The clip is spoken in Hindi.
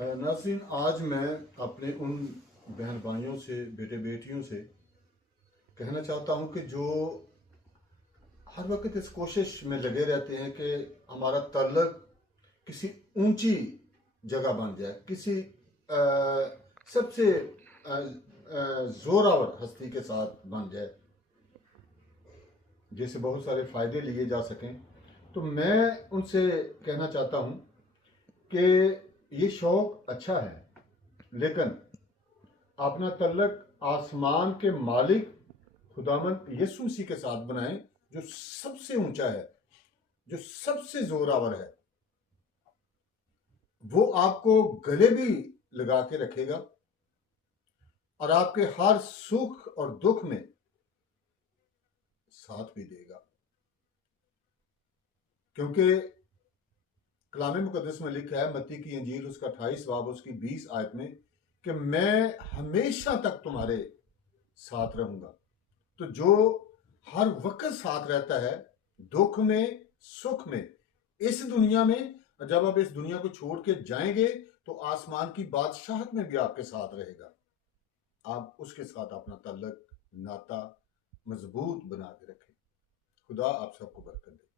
नाज़रीन, आज मैं अपने उन बहन भाइयों से, बेटे बेटियों से कहना चाहता हूं कि जो हर वक्त इस कोशिश में लगे रहते हैं कि हमारा ताल्लुक किसी ऊंची जगह बन जाए, किसी सबसे जोरावर हस्ती के साथ बन जाए, जिससे बहुत सारे फायदे लिए जा सकें। तो मैं उनसे कहना चाहता हूं कि ये शौक अच्छा है, लेकिन अपना तल्लक आसमान के मालिक खुदावंद यीशु मसीह के साथ बनाएं, जो सबसे ऊंचा है, जो सबसे जोरावर है। वो आपको गले भी लगा के रखेगा और आपके हर सुख और दुख में साथ भी देगा, क्योंकि कलाम मुकद्दस में लिखा है, मत्ती की इंजील उसका 28 बाब उसकी 20 आयत में, कि मैं हमेशा तक तुम्हारे साथ रहूंगा। तो जो हर वक्त साथ रहता है, दुख में, सुख में, इस दुनिया में, जब आप इस दुनिया को छोड़ के जाएंगे तो आसमान की बादशाहत में भी आपके साथ रहेगा। आप उसके साथ अपना ताल्लुक, नाता मजबूत बना के रखें। खुदा आप सबको बरकत दे।